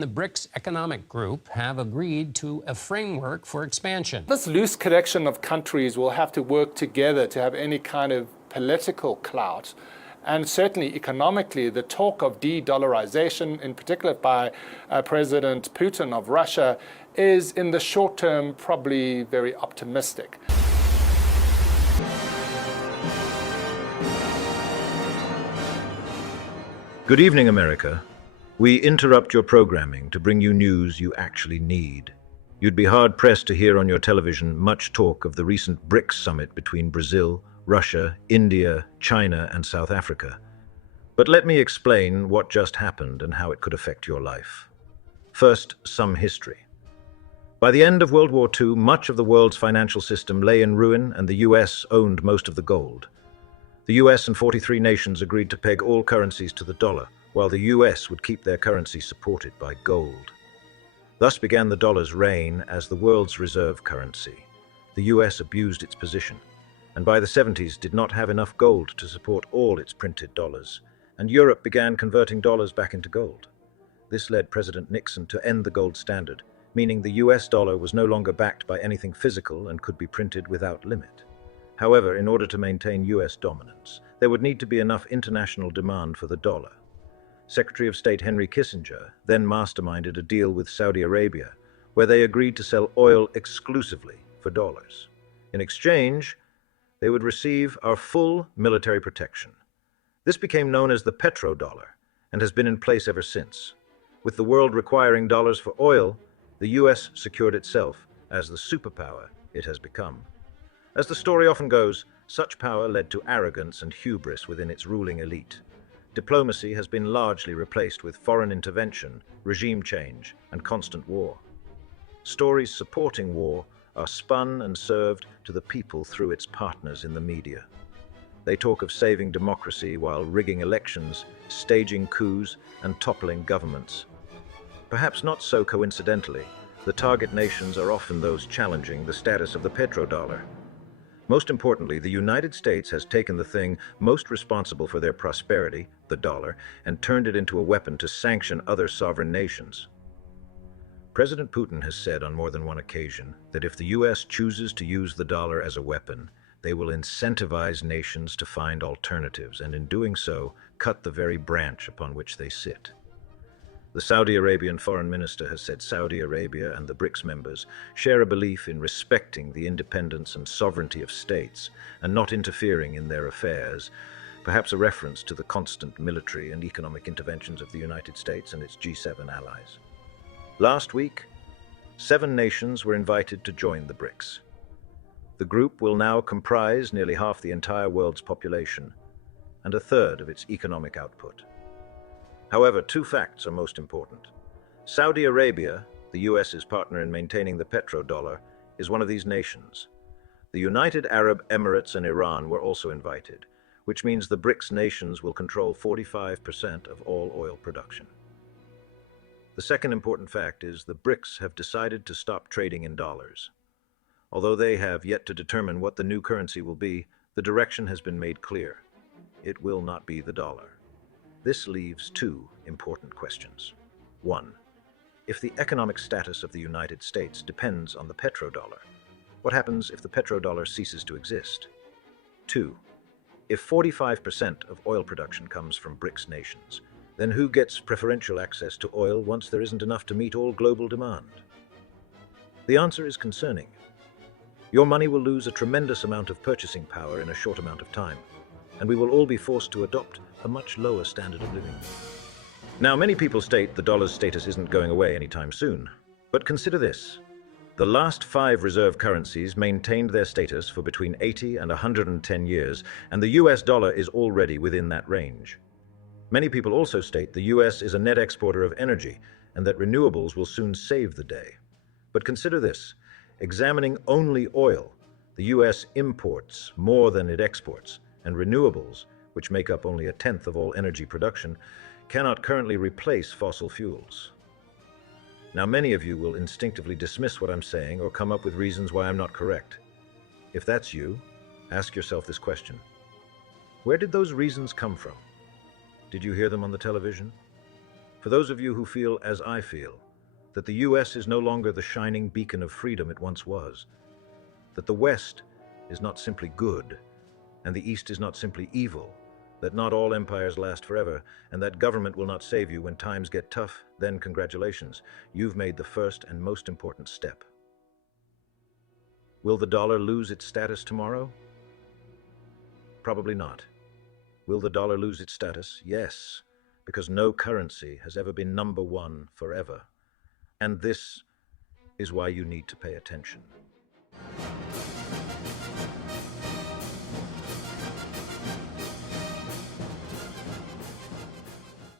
The BRICS Economic Group have agreed to a framework for expansion. This loose collection of countries will have to work together to have any kind of political clout. And certainly economically, the talk of de-dollarization, in particular by President Putin of Russia, is in the short term probably very optimistic. Good evening, America. We interrupt your programming to bring you news you actually need. You'd be hard-pressed to hear on your television much talk of the recent BRICS summit between Brazil, Russia, India, China, and South Africa. But let me explain what just happened and how it could affect your life. First, some history. By the end of World War II, much of the world's financial system lay in ruin, and the US owned most of the gold. The US and 43 nations agreed to peg all currencies to the dollar, while the US would keep their currency supported by gold. Thus began the dollar's reign as the world's reserve currency. The US abused its position, and by the 70s did not have enough gold to support all its printed dollars, and Europe began converting dollars back into gold. This led President Nixon to end the gold standard, meaning the US dollar was no longer backed by anything physical and could be printed without limit. However, in order to maintain US dominance, there would need to be enough international demand for the dollar. Secretary of State Henry Kissinger then masterminded a deal with Saudi Arabia, where they agreed to sell oil exclusively for dollars. In exchange, they would receive our full military protection. This became known as the petrodollar and has been in place ever since. With the world requiring dollars for oil, the US secured itself as the superpower it has become. As the story often goes, such power led to arrogance and hubris within its ruling elite. Diplomacy has been largely replaced with foreign intervention, regime change, and constant war. Stories supporting war are spun and served to the people through its partners in the media. They talk of saving democracy while rigging elections, staging coups, and toppling governments. Perhaps not so coincidentally, the target nations are often those challenging the status of the petrodollar. Most importantly, the United States has taken the thing most responsible for their prosperity, the dollar, and turned it into a weapon to sanction other sovereign nations. President Putin has said on more than one occasion that if the US chooses to use the dollar as a weapon, they will incentivize nations to find alternatives, and in doing so, cut the very branch upon which they sit. The Saudi Arabian foreign minister has said Saudi Arabia and the BRICS members share a belief in respecting the independence and sovereignty of states and not interfering in their affairs, perhaps a reference to the constant military and economic interventions of the United States and its G7 allies. Last week, 7 nations were invited to join the BRICS. The group will now comprise nearly half the entire world's population and a third of its economic output. However, 2 facts are most important. Saudi Arabia, the US's partner in maintaining the petrodollar, is one of these nations. The United Arab Emirates and Iran were also invited, which means the BRICS nations will control 45% of all oil production. The second important fact is the BRICS have decided to stop trading in dollars. Although they have yet to determine what the new currency will be, the direction has been made clear. It will not be the dollar. This leaves 2 important questions. 1. If the economic status of the United States depends on the petrodollar, what happens if the petrodollar ceases to exist? 2. If 45% of oil production comes from BRICS nations, then who gets preferential access to oil once there isn't enough to meet all global demand? The answer is concerning. Your money will lose a tremendous amount of purchasing power in a short amount of time, and we will all be forced to adopt a much lower standard of living. Now, many people state the dollar's status isn't going away anytime soon. But consider this. The last 5 reserve currencies maintained their status for between 80 and 110 years, and the US dollar is already within that range. Many people also state the US is a net exporter of energy, and that renewables will soon save the day. But consider this. Examining only oil, the US imports more than it exports, and renewables, which make up only 1/10 of all energy production, cannot currently replace fossil fuels. Now, many of you will instinctively dismiss what I'm saying or come up with reasons why I'm not correct. If that's you, ask yourself this question. Where did those reasons come from? Did you hear them on the television? For those of you who feel as I feel, that the US is no longer the shining beacon of freedom it once was, that the West is not simply good, and the East is not simply evil, that not all empires last forever, and that government will not save you when times get tough, then congratulations, you've made the first and most important step. Will the dollar lose its status tomorrow? Probably not. Will the dollar lose its status? Yes, because no currency has ever been number one forever. And this is why you need to pay attention.